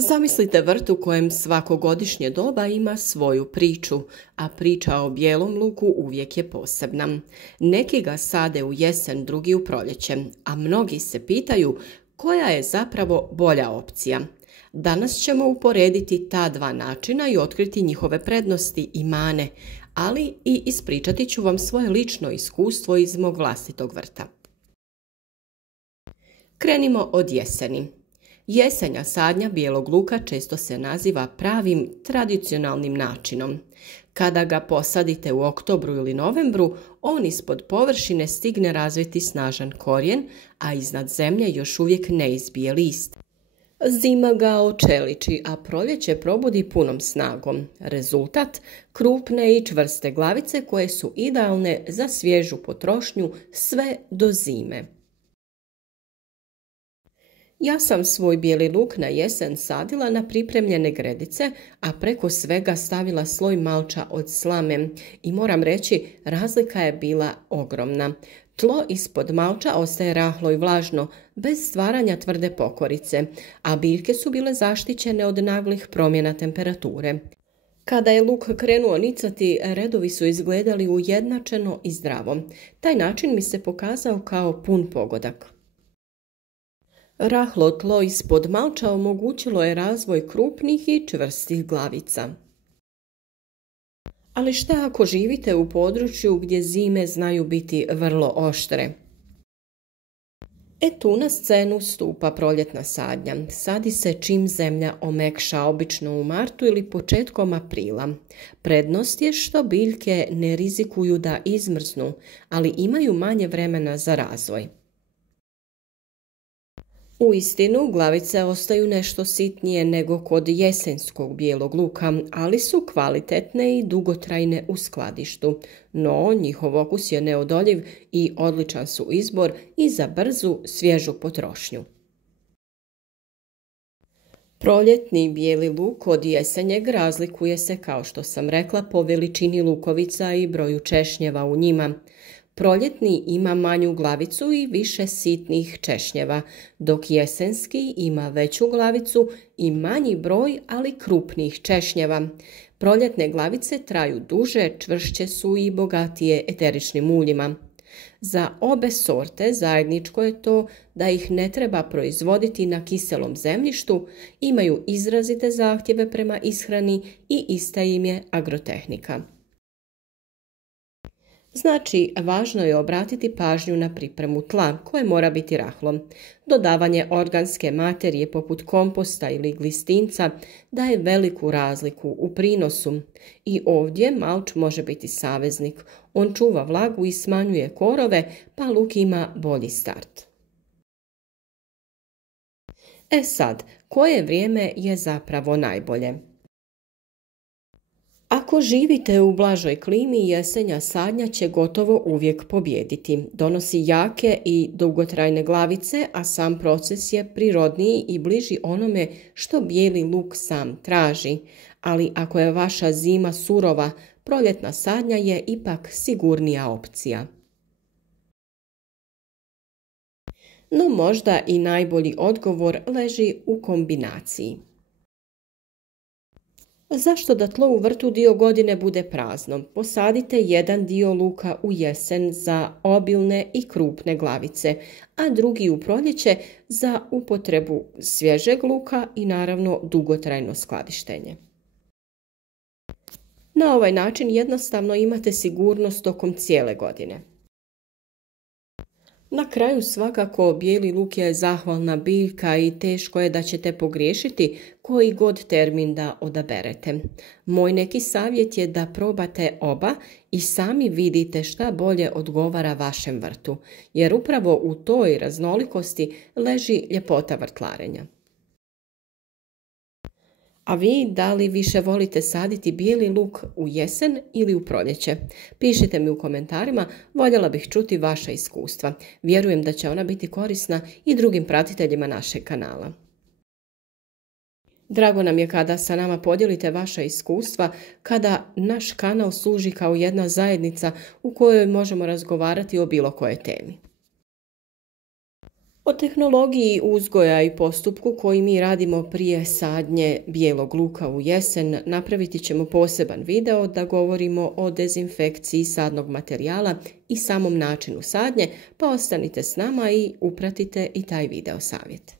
Zamislite vrt u kojem svako godišnje doba ima svoju priču, a priča o bijelom luku uvijek je posebna. Neki ga sade u jesen, drugi u proljeće, a mnogi se pitaju koja je zapravo bolja opcija. Danas ćemo uporediti ta dva načina i otkriti njihove prednosti i mane, ali i ispričati ću vam svoje lično iskustvo iz mog vlastitog vrta. Krenimo od jeseni. Jesenja sadnja bijelog luka često se naziva pravim tradicionalnim načinom. Kada ga posadite u oktobru ili novembru, on ispod površine stigne razviti snažan korijen, a iznad zemlje još uvijek ne izbije list. Zima ga očeliči, a proljeće probudi punom snagom. Rezultat? Krupne i čvrste glavice koje su idealne za svježu potrošnju sve do zime. Ja sam svoj bijeli luk na jesen sadila na pripremljene gredice, a preko svega stavila sloj malča od slame i moram reći, razlika je bila ogromna. Tlo ispod malča ostaje rahlo i vlažno, bez stvaranja tvrde pokorice, a biljke su bile zaštićene od naglih promjena temperature. Kada je luk krenuo nicati, redovi su izgledali ujednačeno i zdravo. Taj način mi se pokazao kao pun pogodak. Rahlo tlo ispod malča omogućilo je razvoj krupnih i čvrstih glavica. Ali šta ako živite u području gdje zime znaju biti vrlo oštre? Tu na scenu stupa proljetna sadnja. Sadi se čim zemlja omekša, obično u martu ili početkom aprila. Prednost je što biljke ne rizikuju da izmrznu, ali imaju manje vremena za razvoj. Uistinu, glavice ostaju nešto sitnije nego kod jesenskog bijelog luka, ali su kvalitetne i dugotrajne u skladištu. No, njihov okus je neodoljiv i odličan su izbor i za brzu, svježu potrošnju. Proljetni bijeli luk od jesenjeg razlikuje se, kao što sam rekla, po veličini lukovica i broju češnjeva u njima. Proljetni ima manju glavicu i više sitnih češnjeva, dok jesenski ima veću glavicu i manji broj, ali krupnih češnjeva. Proljetne glavice traju duže, čvršće su i bogatije eteričnim uljima. Za obe sorte zajedničko je to da ih ne treba proizvoditi na kiselom zemljištu, imaju izrazite zahtjeve prema ishrani i ista im je agrotehnika. Znači, važno je obratiti pažnju na pripremu tla, koje mora biti rahlo. Dodavanje organske materije poput komposta ili glistinca daje veliku razliku u prinosu. I ovdje malč može biti saveznik. On čuva vlagu i smanjuje korove, pa luk ima bolji start. Sad, koje vrijeme je zapravo najbolje? Ako živite u blažoj klimi, jesenja sadnja će gotovo uvijek pobijediti. Donosi jake i dugotrajne glavice, a sam proces je prirodniji i bliži onome što bijeli luk sam traži. Ali ako je vaša zima surova, proljetna sadnja je ipak sigurnija opcija. No možda i najbolji odgovor leži u kombinaciji. Zašto da tlo u vrtu dio godine bude prazno? Posadite jedan dio luka u jesen za obilne i krupne glavice, a drugi u proljeće za upotrebu svježeg luka i naravno dugotrajno skladištenje. Na ovaj način jednostavno imate sigurnost tokom cijele godine. Na kraju svakako bijeli luk je zahvalna biljka i teško je da ćete pogriješiti koji god termin da odaberete. Moj neki savjet je da probate oba i sami vidite šta bolje odgovara vašem vrtu, jer upravo u toj raznolikosti leži ljepota vrtlarenja. A vi, da li više volite saditi bijeli luk u jesen ili u proljeće? Pišite mi u komentarima, voljela bih čuti vaša iskustva. Vjerujem da će ona biti korisna i drugim pratiteljima našeg kanala. Drago nam je kada sa nama podijelite vaša iskustva, kada naš kanal služi kao jedna zajednica u kojoj možemo razgovarati o bilo kojoj temi. O tehnologiji uzgoja i postupku koji mi radimo prije sadnje bijelog luka u jesen napraviti ćemo poseban video da govorimo o dezinfekciji sadnog materijala i samom načinu sadnje, pa ostanite s nama i upratite i taj video savjet.